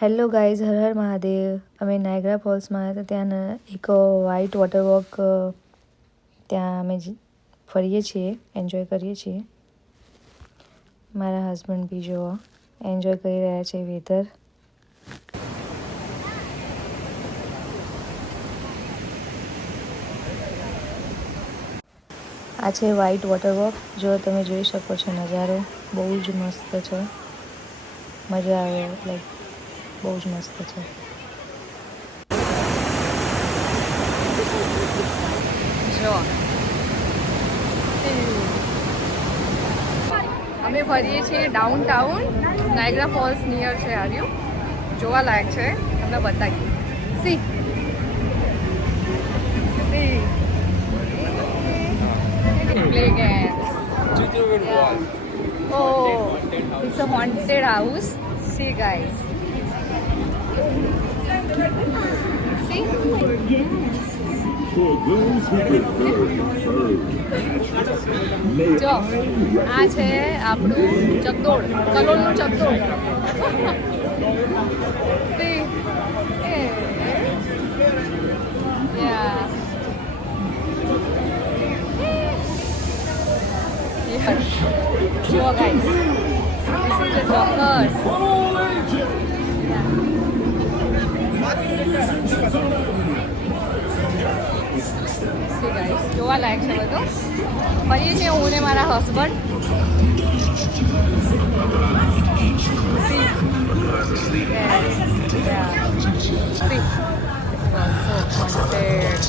Hello guys, Har Har Mahadev. અમે Niagara ફોલ્સમાં આવ્યા હતા. ત્યાં એક વ્હાઇટ વોટર વોક ત્યાં અમે ફરીએ છીએ, એન્જોય કરીએ છીએ. મારા હસબન્ડ બી જો એન્જોય કરી રહ્યા છે વેધર. આ છે વ્હાઇટ વોટર વોક. જો તમે જોઈ શકો છો નજારો, બહુ જ મસ્ત છે. મજા આવે, લાઈક બહુ જ મસ્ત છે. જો અમે ફરીએ છીએ down town. Niagara false near છે. આવ્યું જોવા લાયક છે, તમને બતાવીએ. C play games. Yeah. Oh, it's a haunted house. See, guys. See? જો આ છે આપણું ચકદોડ, કલોલનું ચકદોડ. See? Yeah. Sure, guys. This is the Joggers. See, guys. જોવા લાયક છે બધું. ફરીએ છીએ હું ને મારા husband. See? Yes. Yeah. See? This is also haunted.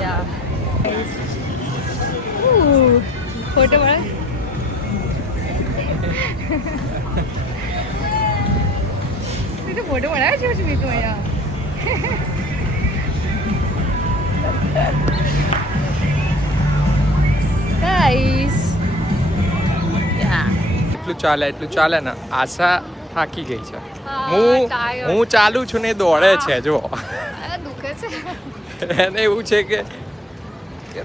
Yeah. Guys. Photo મળે. તો ફોટો મળાવે છે તું અહીંયા. ગાઈસ એટલું ચાલે ને. આશા થાકી ગઈ છે. હું ચાલુ છું ને દોડે છે. જો દુખે છે. એને એવું છે કે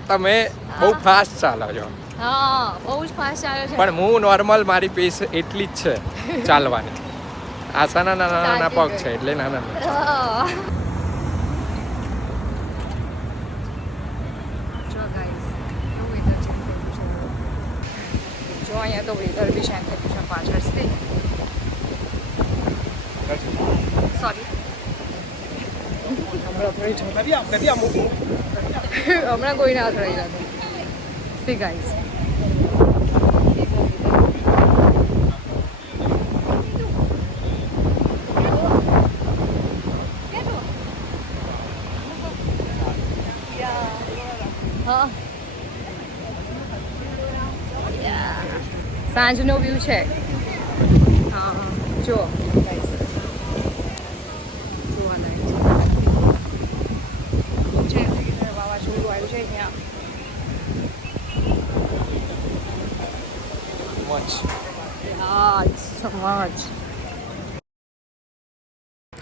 તમે બહુ ફાસ્ટ ચાલો છો. હા, બહુ જ ફાસ્ટ ચાલે છે. પણ હું નોર્મલ, મારી પેસ એટલી જ છે ચાલવાની. આશાના નાના નાના પગ છે એટલે નાના. જો અહીંયા તો વેધર બી ચેન્જ થયું છે પાછળથી. સોરી, હમણાં કોઈ ના અથડાઈ જતું. સી ગાઈસ, હા સાંજનો વ્યૂ છે. હા હા, જો ગાઈસ જોવા લાયક છે. વાવાઝોડું આવ્યું છે અહીંયા.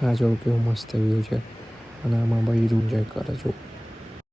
આ જો કેવું મસ્ત વ્યૂ છે અને આમાં ભાઈ એન્જોય કરે છો.